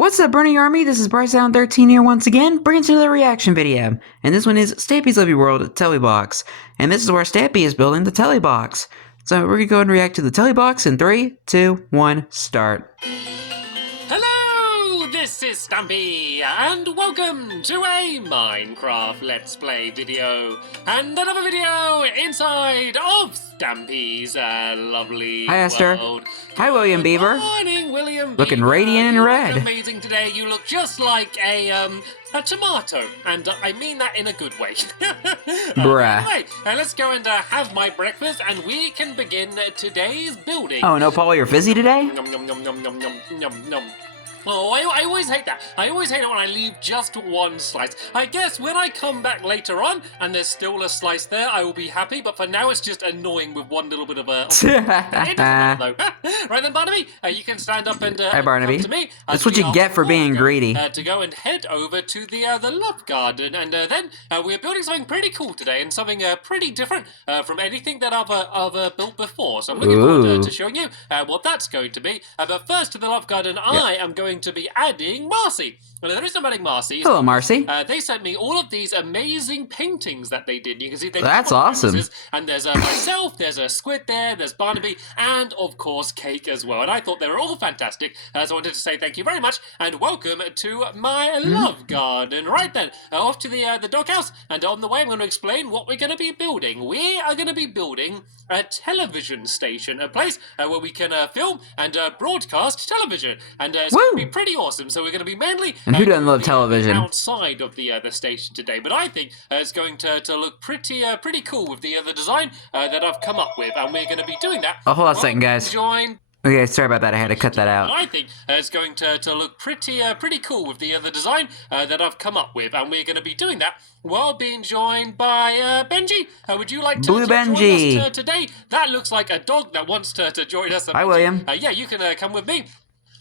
What's up, Burning Army? This is BryceAllen13 here once again, bringing you another reaction video. And this one is Stampy's Living World Telly Box. And this is where Stampy is building the Telly Box. So we're gonna go and react to the Telly Box in 3, 2, 1, start. Hello, this is Stampy, and welcome to a Minecraft Let's Play video, and another video inside of Stampy's lovely Hi, Esther. world. Hi, William Beaver. Good morning, William Looking Beaver. radiant and You red. look amazing today. You look just like a tomato, and I mean that in a good way. Bruh. Anyway, let's go and have my breakfast, and we can begin today's building. Oh, no, Paul, you're fizzy today? Nom, nom, nom, nom, nom, nom, nom, nom. Oh, I always hate that. I always hate it when I leave just one slice. I guess when I come back later on and there's still a slice there, I will be happy, but for now it's just annoying with one little bit of a... Right then, Barnaby, you can stand up and Hi, Barnaby. come to me. That's what you get for being greedy. To go and head over to the love garden, and then we're building something pretty cool today, and something pretty different from anything that I've built before. So I'm looking forward to showing you what that's going to be. But first, to the love garden, I am going to be adding Marcy. Well, there is no adding Marcy. Hello, Marcy. They sent me all of these amazing paintings that they did. You can see they That's awesome. And there's myself, there's a squid there, there's Barnaby, and of course Cake as well. And I thought they were all fantastic. So I wanted to say thank you very much and welcome to my love garden. Right then, off to the doghouse, and on the way I'm going to explain what we're going to be building. We are going to be building a television station, a place where we can film and broadcast television, and it's going to be pretty awesome. So we're going to be mainly who doesn't love television outside of the station today, but I think it's going to look pretty cool with the design that I've come up with, and we're going to be doing that. Oh, hold on a second, guys. Okay, sorry about that. I had to cut that out. I think it's going to look pretty cool with the design that I've come up with, and we're going to be doing that while being joined by Benji. Would you like to Blue Benji join us today? That looks like a dog that wants to join us. Hi, William. Yeah, you can come with me.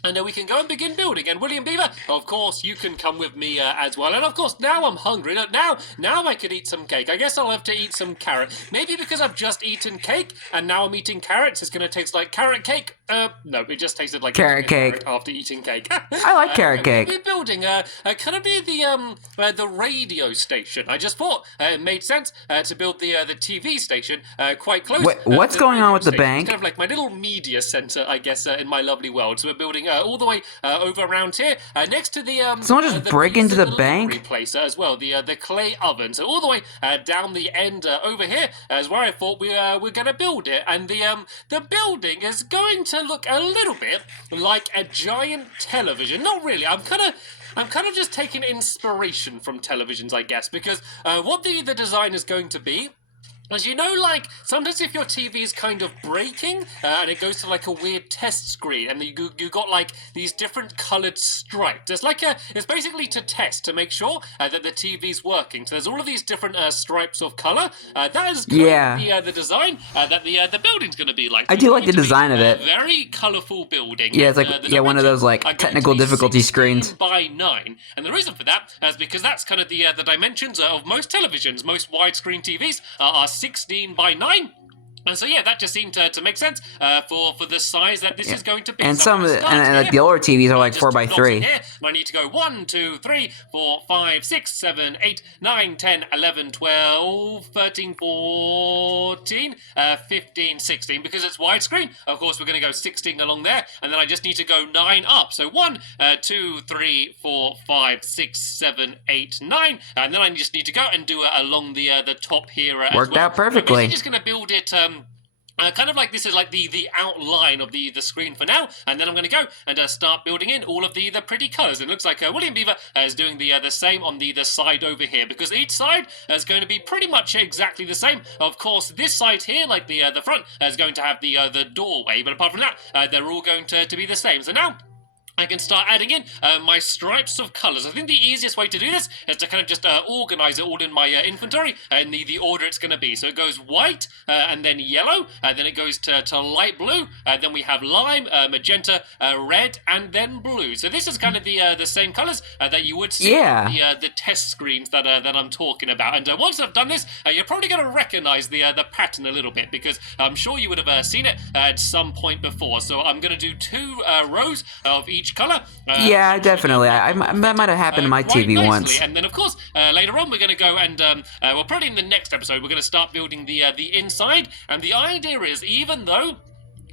And we can go and begin building. And William Beaver, of course, you can come with me as well. And of course, now I'm hungry. Now I could eat some cake. I guess I'll have to eat some carrot. Maybe because I've just eaten cake and now I'm eating carrots, it's going to taste like carrot cake. No, it just tasted like carrot cake after eating cake. I like carrot cake. We're building kind of near the radio station. I just thought it made sense to build the TV station quite close. Wait, what's going on with the bank? It's kind of like my little media center, I guess, in my lovely world. So we're building all the way over around here, next to the someone just break into the bank place as well, the clay oven. So all the way down the end over here is where I thought we're going to build it, and the building is going to look a little bit like a giant television. Not really. I'm kind of just taking inspiration from televisions, I guess, because what the design is going to be. As you know, like, sometimes if your TV is kind of breaking, and it goes to, like, a weird test screen, and you got, like, these different coloured stripes. It's basically to test, to make sure that the TV's working. So there's all of these different stripes of colour. That is kind of the design that the building's going to be like. I do like the design of it. Very colourful building. Yeah, it's like, one of those, like, technical difficulty screens. 16:9. And the reason for that is because that's kind of the dimensions of most televisions. Most widescreen TVs are 16:9. And so yeah, that just seemed to make sense for the size that this is going to be. And so some of like the older TVs are like 4x3. And I need to go 1, 2, 3, 4, 5, 6, 7, 8, 9, 10, 11, 12, 13, 14, 15, 16. Because it's widescreen, of course, we're going to go 16 along there, and then I just need to go 9 up. So 1, 2, 3, 4, 5, 6, 7, 8, 9, and then I just need to go and do it along the top here. Worked out perfectly. I'm just going to build it. Kind of like this is like the outline of the screen for now, and then I'm going to go and start building in all of the pretty colours. It looks like William Beaver is doing the same on the side over here, because each side is going to be pretty much exactly the same. Of course, this side here, like the front, is going to have the doorway, but apart from that, they're all going to be the same. So now I can start adding in my stripes of colours. I think the easiest way to do this is to kind of just organise it all in my inventory in the order it's going to be. So it goes white, and then yellow, then it goes to light blue, then we have lime, magenta, red, and then blue. So this is kind of the same colours that you would see on the test screens that I'm talking about. And once I've done this, you're probably going to recognise the pattern a little bit, because I'm sure you would have seen it at some point before. So I'm going to do 2 rows of each each color. Yeah, definitely. That might have happened to my quite TV nicely. once. And then, of course, later on, we're going to go and, well, probably in the next episode, we're going to start building the inside. And the idea is, even though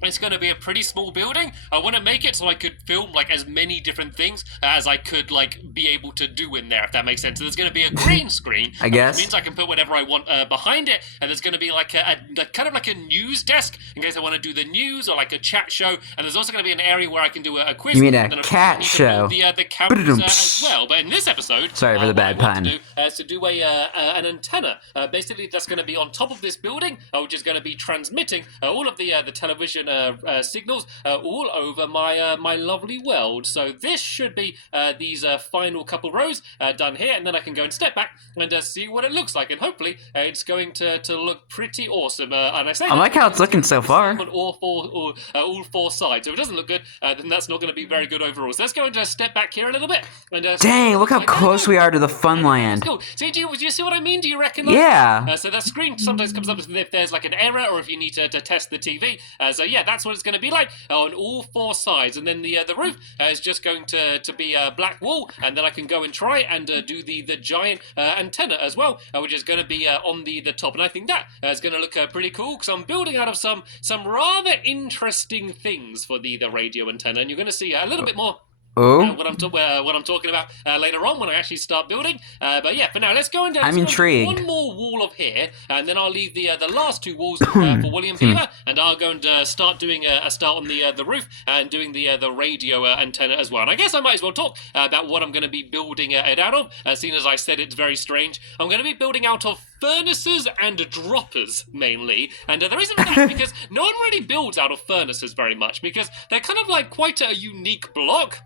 it's going to be a pretty small building, I want to make it so I could film like as many different things as I could like be able to do in there, if that makes sense. So there's going to be a green screen, I guess. which means I can put whatever I want behind it, and there's going to be like a kind of like a news desk in case I want to do the news or like a chat show, and there's also going to be an area where I can do a quiz. You mean a and then, cat show? The cameras as well. But in this episode, sorry for the bad what I pun. want to do is to do an antenna. Basically, that's going to be on top of this building, which is going to be transmitting all of the television signals all over my lovely world. So this should be these final couple rows done here, and then I can go and step back and see what it looks like, and hopefully it's going to look pretty awesome. And I like how it's looking so far. On all four sides. So if it doesn't look good, then that's not going to be very good overall. So let's go and step back here a little bit. And, dang, look how close we are to the fun land. Cool. See, do you see what I mean? Do you recognize? Yeah. So that screen sometimes comes up if there's like an error or if you need to test the TV. So yeah, that's what it's going to be like on all four sides. And then the roof is just going to be a black wall, and then I can go and try and do the giant antenna as well, which is going to be on the top. And I think that is going to look pretty cool, because I'm building out of some rather interesting things for the radio antenna, and you're going to see a little bit more what I'm talking about later on when I actually start building. But yeah, for now, let's go and I'm intrigued. One more wall of here, and then I'll leave the last two walls for William Beaver, and I'll go and start doing a start on the roof and doing the radio antenna as well. And I guess I might as well talk about what I'm going to be building it out of, seeing as I said it's very strange. I'm going to be building out of furnaces and droppers mainly, and the reason for that is because no one really builds out of furnaces very much, because they're kind of like quite a unique block.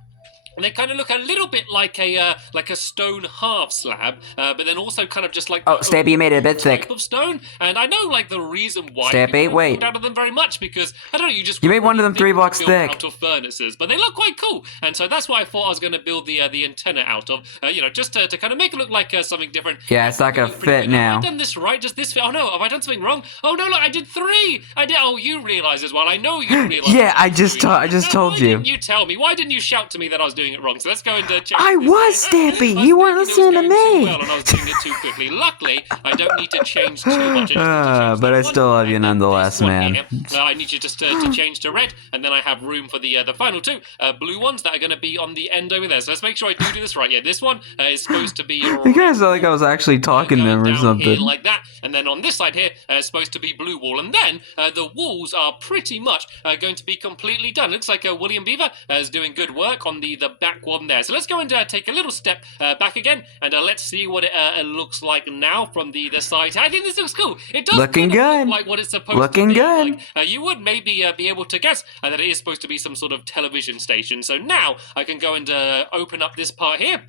And they kind of look a little bit like a stone half slab, but then also kind of just like Stampy, you made it a bit thick of stone. And I know like the reason why Stampy, wait. out of them very much, because I don't know, you made one of them 3 blocks thick out of furnaces, but they look quite cool. And so that's why I thought I was going to build the antenna out of, just to kind of make it look like something different. Yeah, it's not gonna fit now. Have I done this right? Does this fit? Oh no, have I done something wrong? Oh no, look, I did 3. I did. Oh, you realize as well. I know you realize. Yeah, I just told you. Why didn't you tell me? Why didn't you shout to me that I was doing it wrong? So let's go and check. I was, Stampy. You weren't listening to me. Well, and I was doing it too quickly. Luckily, I don't need to change too much. But I still love you nonetheless, man. I need you just to change to red, and then I have room for the final 2 blue ones that are going to be on the end over there. So let's make sure I do this right. Yeah, this one is supposed to be. You guys sound like I was actually talking to him or something. Here like that, and then on this side here is supposed to be blue wall, and then the walls are pretty much going to be completely done. Looks like William Beaver is doing good work on the back one there. So let's go and take a little step back again, and let's see what it looks like now from the side. I think this looks cool. It does looking good. Look like what it's supposed to be. Good. Like, you would maybe be able to guess that it is supposed to be some sort of television station. So now I can go and open up this part here,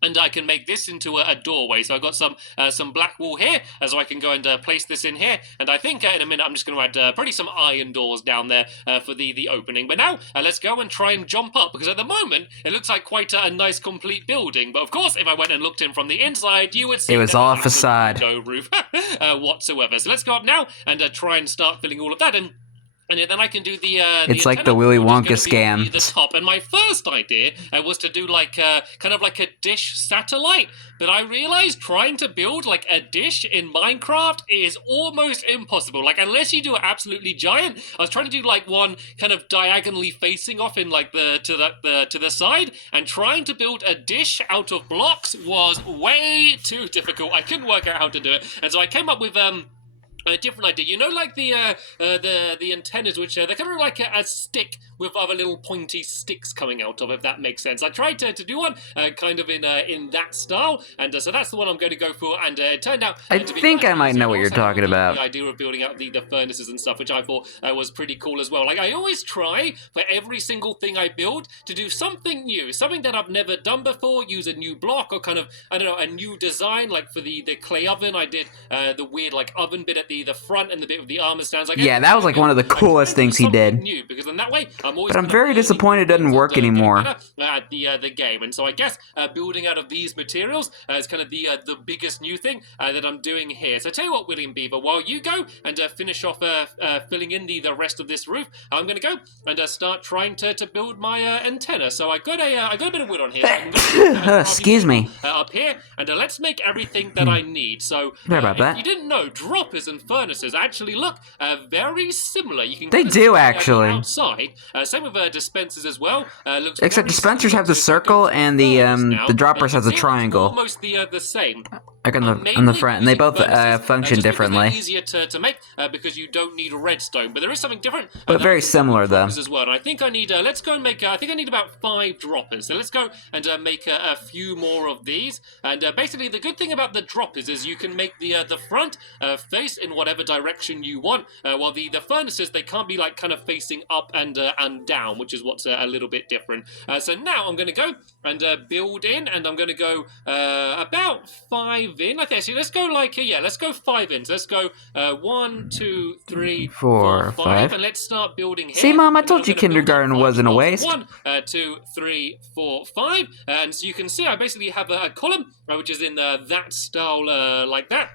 and I can make this into a doorway. So I've got some black wool here, so I can go and place this in here. And I think in a minute I'm just going to add probably some iron doors down there for the opening. But now let's go and try and jump up, because at the moment it looks like quite a nice complete building. But of course, if I went and looked in from the inside, you would see it was all a facade, no roof whatsoever. So let's go up now and try and start filling all of that in. And then I can do the it's like the Willy Wonka scam. The top. And my first idea was to do like kind of like a dish satellite. But I realized trying to build like a dish in Minecraft is almost impossible. Like, unless you do it absolutely giant. I was trying to do like one kind of diagonally facing off in like to the side, and trying to build a dish out of blocks was way too difficult. I couldn't work out how to do it, and so I came up with a different idea. You know, like the antennas, which they're kind of like a stick with other little pointy sticks coming out of, if that makes sense. I tried to do one kind of in that style, and so that's the one I'm going to go for. And it turned out I to be think quite I might easy. know what you're talking about. The idea of building out the furnaces and stuff, which I thought was pretty cool as well. Like, I always try for every single thing I build to do something new, something that I've never done before. Use a new block, or kind of, I don't know, a new design. Like for the clay oven, I did the weird like oven bit at the front and the bit with the armor stands. Like, yeah, that was like one of the coolest things he did. New, because then that way always. But I'm very disappointed it doesn't work anymore. At the game, and so I guess building out of these materials is kind of the biggest new thing that I'm doing here. So I tell you what, William Beaver, while you go and finish off filling in the rest of this roof, I'm going to go and start trying to build my antenna. So I got a bit of wood on here. So excuse me. Up here, and let's make everything that I need. So Sorry about that. if you didn't know, droppers and furnaces actually look very similar. You can They do actually. Outside, same with dispensers as well. Looks Except dispensers have the circle and the droppers has a triangle. Almost the same. Like on the front, and they both function differently. Easier to make because you don't need redstone, but there is something different. But very similar though. As well. And I think I need. Let's go and make. I think I need about 5 droppers. So let's go and make a few more of these. And basically, the good thing about the droppers is you can make the front face in whatever direction you want. While the furnaces, they can't be like kind of facing up and down, which is what's a little bit different. So now I'm going to go and build in, and I'm going to go about 5 in. Okay, so let's go like let's go 5 in. So let's go 1, 2, 3, 4, 5, and let's start building here. See, Mom, I told you kindergarten wasn't a waste. 1, 2, 3, 4, 5, and so you can see I basically have a column which is in that style like that.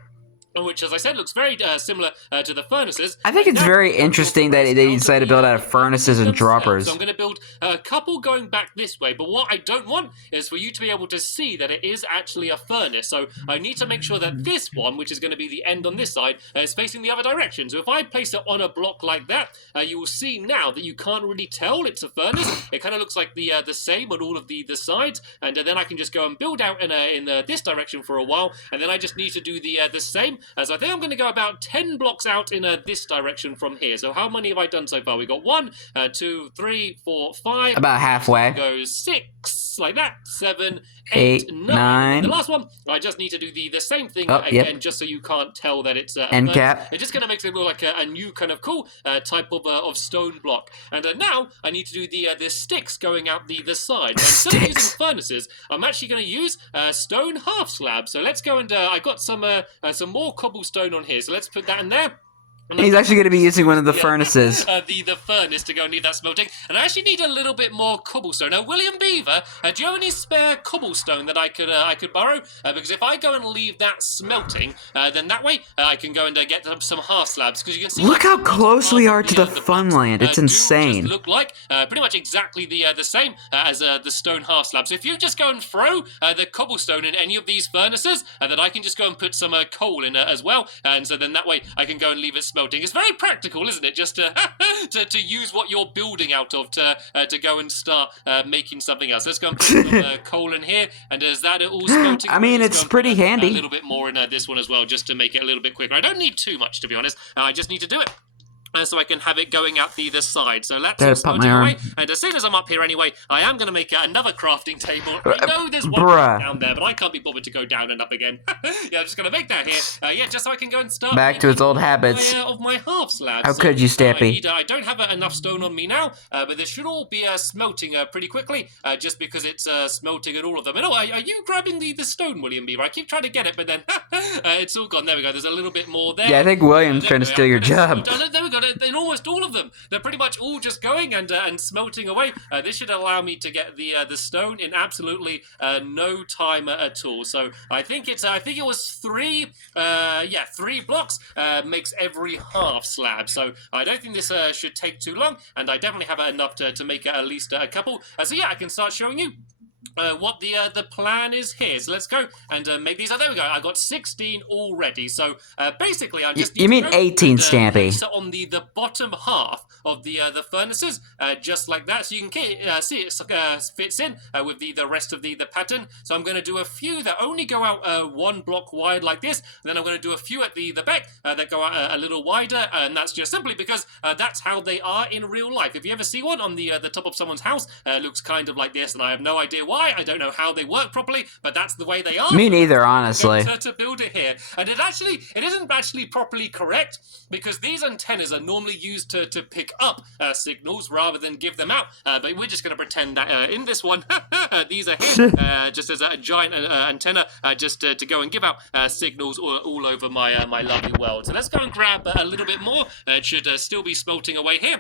Which, as I said, looks very similar to the furnaces. I think it's very interesting that they decided to build out of furnaces and droppers. So I'm going to build a couple going back this way, but what I don't want is for you to be able to see that it is actually a furnace. So I need to make sure that this one, which is going to be the end on this side, is facing the other direction. So if I place it on a block like that, you will see now that you can't really tell it's a furnace. It kind of looks like the same on all of the sides, and then I can just go and build out in this direction for a while, and then I just need to do the same. So I think I'm going to go about 10 blocks out in this direction from here. So how many have I done so far? We got 1, 2, 3, 4, 5. About halfway. Go 6, like that. 7, 8, 8, 9. The last one, I just need to do the same thing again, just so you can't tell that it's end cap. It just kind of makes it look like a new kind of cool type of stone block. And now I need to do the sticks going out the side. And instead of using furnaces, I'm actually going to use stone half slabs. So let's go and I got some more cobblestone on here. So let's put that in there. He's actually going to be using one of the furnaces. The furnace to go and leave that smelting. And I actually need a little bit more cobblestone. Now, William Beaver, do you have any spare cobblestone that I could borrow? Because if I go and leave that smelting, then that way I can go and get some half slabs. Because you can see. Look how close we are to the Funland. It's insane. Look like pretty much exactly the same as the stone half slab. So if you just go and throw the cobblestone in any of these furnaces, then I can just go and put some coal in as well. And so then that way I can go and leave it smelting. It's very practical, isn't it? Just to use what you're building out of to go and start making something else. Let's go and put some coal in here, and is that it all smelting? I mean, it's pretty handy. A little bit more in this one as well, just to make it a little bit quicker. I don't need too much, to be honest. I just need to do it. So I can have it going out the side. So let's put my away. And as soon as I'm up here anyway, I am going to make another crafting table. I know there's one down there, but I can't be bothered to go down and up again. Yeah, I'm just going to make that here. Just so I can go and start back to its old habits. Of my half slabs. How could you, Stampy? I don't have enough stone on me now, but this should all be smelting pretty quickly, just because it's smelting at all of them. And are you grabbing the stone, William Beaver? I keep trying to get it, but then it's all gone. There we go. There's a little bit more there. Yeah, I think William's trying to steal your job. There we go. In almost all of them, they're pretty much all just going and smelting away. This should allow me to get the stone in absolutely no time at all. So I think it was 3 blocks makes every half slab. So I don't think this should take too long, and I definitely have enough to make at least a couple. So yeah, I can start showing you what the plan is here. So let's go and make these. Oh, there we go. I got 16 already. So basically, I just you mean 18, Stampy? So on the bottom half of the furnaces, just like that. So you can see it fits in with the rest of the pattern. So I'm going to do a few that only go out 1 block wide like this. And then I'm going to do a few at the back that go out a little wider, and that's just simply because that's how they are in real life. If you ever see one on the top of someone's house, it looks kind of like this, and I have no idea why. I don't know how they work properly, but that's the way they are. Me neither, honestly. To build it here, and it isn't actually properly correct, because these antennas are normally used to pick up signals rather than give them out. But we're just going to pretend that in this one, these are here just as a giant antenna, just to go and give out signals all over my lovely world. So let's go and grab a little bit more. It should still be smelting away here.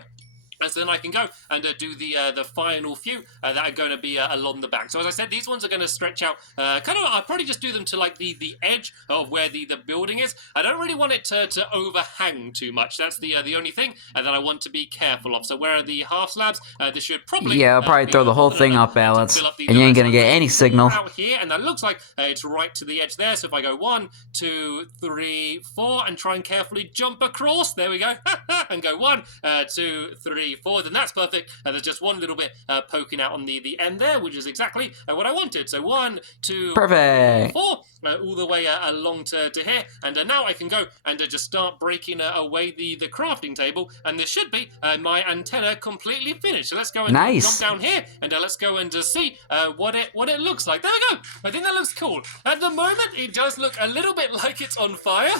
And so then I can go and do the final few that are going to be along the back. So as I said, these ones are going to stretch out I'll probably just do them to like the edge of where the building is. I don't really want it to overhang too much. That's the only thing that I want to be careful of. So where are the half slabs? This should probably... Yeah, I'll probably throw the whole thing up, Alex, and you ain't going to get any signal. Out here, and that looks like it's right to the edge there. So if I go 1, 2, 3, 4, and try and carefully jump across, there we go, and go 1, 2, 3, 4, then that's perfect. There's just one little bit poking out on the end there, which is exactly what I wanted. So 1, 2, perfect. 4, all the way along to here, and now I can go and just start breaking away the crafting table, and this should be my antenna completely finished. So let's go and jump down here, and let's go and see what it looks like. There we go. I think that looks cool. At the moment, it does look a little bit like it's on fire,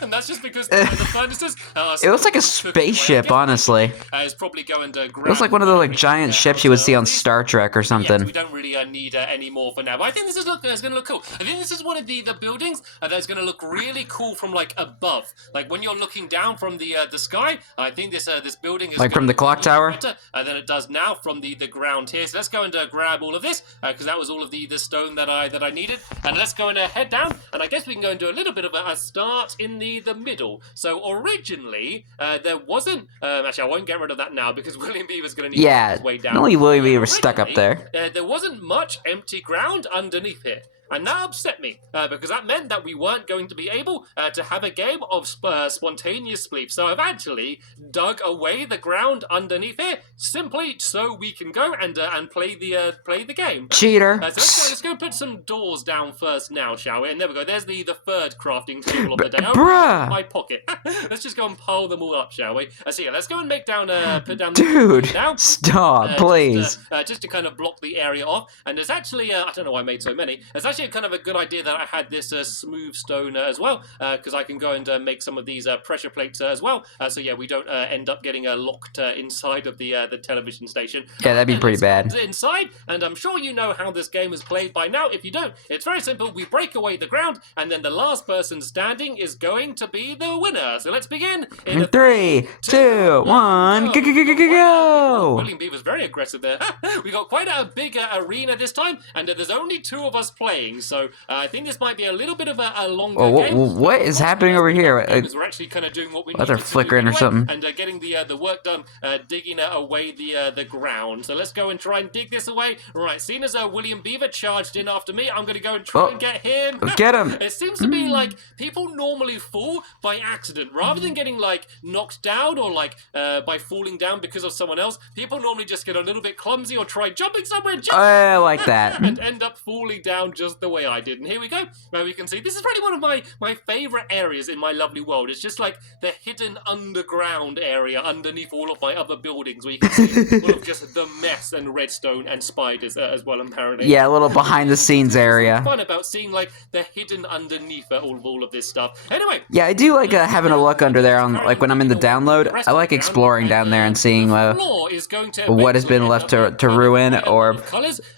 and that's just because the furnaces. It looks like a spaceship, honestly. It's probably going to grab. It looks like one of the like giant ships you would see on Star Trek or something. Yeah, we don't really need any more for now, but I think this is going to look cool. I think this is one of the buildings that's going to look really cool from like above, like when you're looking down from the sky. I think this building is like from the clock tower better than it does now from the ground here. So let's go and grab all of this because that was all of the stone that I needed, and let's go and head down. And I guess we can go and do a little bit of a start in the middle. So originally there wasn't. Actually, I won't get rid of that now because William Beaver's going to need to make his way down. Only William Beaver stuck up there. There wasn't much empty ground underneath here. And that upset me, because that meant that we weren't going to be able to have a game of spontaneous sleep. So I've actually dug away the ground underneath here, simply so we can go and play the game. Cheater. So let's go put some doors down first now, shall we? And there we go. There's the third crafting table of the day. Bruh! My pocket. Let's just go and pile them all up, shall we? So yeah, let's go and make down, put down Dude, the now. Stop, please. Just to kind of block the area off. And there's actually, I don't know why I made so many. There's actually kind of a good idea that I had this smooth stone as well, because I can go and make some of these pressure plates as well. So yeah, we don't end up getting locked inside of the television station. Yeah, that'd be pretty bad. Inside, and I'm sure you know how this game is played by now. If you don't, it's very simple. We break away the ground, and then the last person standing is going to be the winner. So let's begin. In 3, 2, 1, go! William Beaver's very aggressive there. We got quite a big arena this time, and there's only 2 of us playing. So I think this might be a little bit of a longer game. What is happening over here? We're actually kind of doing what we need they're to flickering do or something. and getting the work done, digging away the ground. So let's go and try and dig this away. Right, seeing as William Beaver charged in after me, I'm going to go and try and get him. Get him! It seems to be like people normally fall by accident rather than getting like knocked down or like by falling down because of someone else. People normally just get a little bit clumsy or try jumping somewhere just I like that. and end up falling down just the way I did. And here we go. Now we can see this is probably one of my favorite areas in my lovely world. It's just like the hidden underground area underneath all of my other buildings where you can see all of just the mess and redstone and spiders as well, apparently. Yeah, a little behind the scenes area. Fun about seeing like the hidden underneath all of this stuff. Anyway. Yeah, I do like having a look under there on like when I'm in the download. I like exploring down there and seeing what has been left to ruin or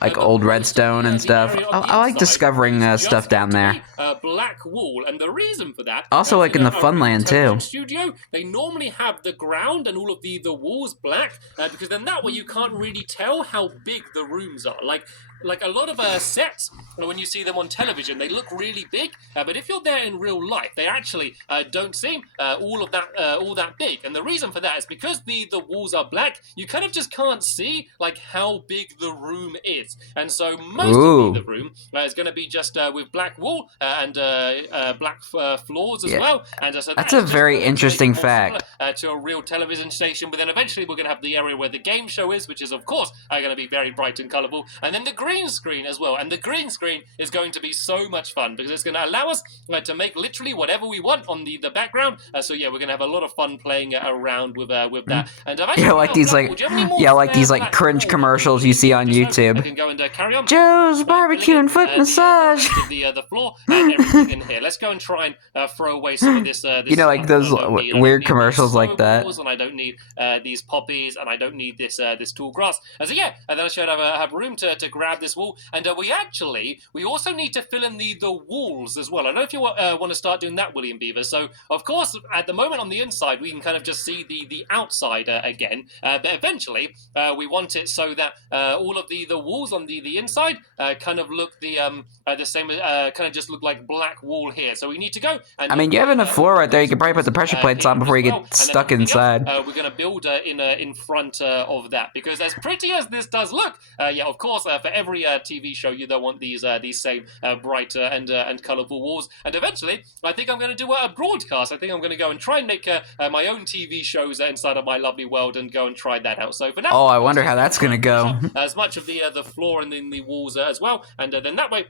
like old redstone and stuff. I like discovering stuff down there. Black wall, and the reason for that. Also, like in the Funland too. Studio, they normally have the ground and all of the walls black because then that way you can't really tell how big the rooms are. Like a lot of sets, when you see them on television, they look really big, but if you're there in real life, they actually don't seem all that big. And the reason for that is because the walls are black, you kind of just can't see like how big the room is. And so most of the room is going to be just with black wall and black floors as well. And so that's a very interesting fact. To a real television station, but then eventually we're going to have the area where the game show is, which is of course going to be very bright and colourful, and then the green screen as well. And the green screen is going to be so much fun because it's going to allow us to make literally whatever we want on the background. So yeah, we're going to have a lot of fun playing around with that. And like these like cringe commercials you see on YouTube. I can go and carry on. Joe's barbecue and foot massage. The floor and everything in here. Let's go and try and throw away some of this. You know, like those weird commercials like that. And I don't need these poppies, and I don't need this tall grass. So yeah, and then I should have room to grab this wall, and we also need to fill in the walls as well. I don't know if you want to start doing that, William Beaver. So, of course, at the moment on the inside, we can kind of just see the outside again. But eventually, we want it so that all of the walls on the inside kind of look the same, kind of just look like black wall here. So we need to go. And I mean, you have enough floor right there. You could probably put the pressure plates on before you get stuck inside. We're going to build in front of that, because as pretty as this does look, yeah, of course, for every TV show, you don't want these same bright and colourful walls. And eventually, I think I'm going to do a broadcast. I think I'm going to go and try and make my own TV shows inside of my lovely world and go and try that out. So for now, oh, I wonder how that's going to go. As much of the floor and then the walls as well, and then that way.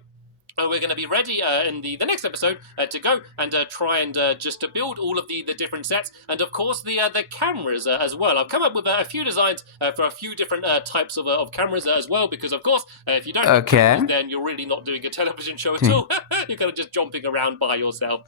We're going to be ready in the next episode to go and try and just to build all of the different sets, and of course the cameras as well. I've come up with a few designs for a few different types of cameras as well, because of course if you don't have cameras, then you're really not doing a television show at all. You're kind of just jumping around by yourself.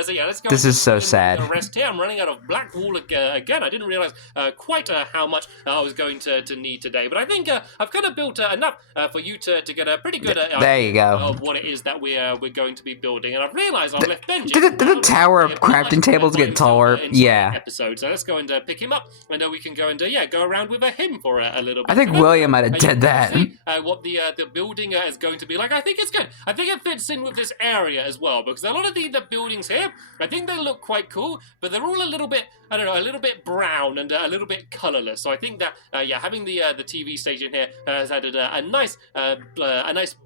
So yeah, let's go. This is so sad. Rest here. I'm running out of black wool again. I didn't realize quite how much I was going to need today, but I think I've kind of built enough for you to get a pretty good there you go. of what it is that we're going to be building. And I've realised I've left Benji. Did the tower of crafting tables get taller? Yeah. Episode. So let's go and pick him up, and we can go and go around with him for a little bit. I think William might have did that. See, what the building is going to be like. I think it's good. I think it fits in with this area as well, because a lot of the buildings here, I think they look quite cool, but they're all a little bit, I don't know, a little bit brown and a little bit colourless. So I think that having the TV station here has added a nice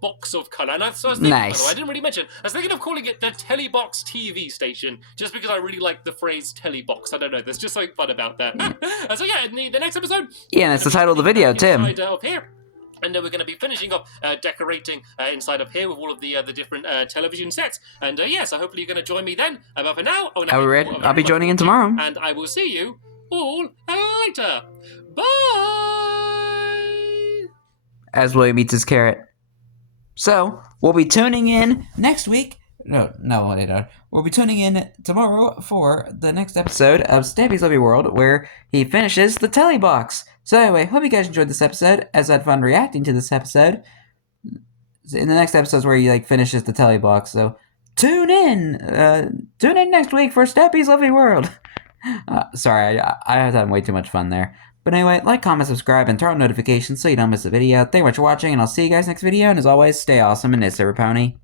box of colour. And so I was thinking, nice. I didn't really mention, I was thinking of calling it the Telly Box TV station, just because I really like the phrase Telly Box. I don't know, there's just something fun about that. So yeah, in the next episode, yeah, that's the title of the video, Tim. Of here. And we're going to be finishing off decorating inside of here with all of the different television sets. And yes, so hopefully you're going to join me then. But for now, I'll be joining in tomorrow. And I will see you all later. Bye! As William eats his carrot. So, we'll be tuning in next week. No, we'll be tuning in tomorrow for the next episode of Stampy's Lovely World, where he finishes the Telly box. So anyway, hope you guys enjoyed this episode, as I had fun reacting to this episode. In the next episode is where he finishes the Telly box, so tune in next week for Stampy's Lovely World. Sorry, I had having way too much fun there. But anyway, like, comment, subscribe, and turn on notifications so you don't miss a video. Thank you much for watching, and I'll see you guys next video, and as always, stay awesome and this, Pony.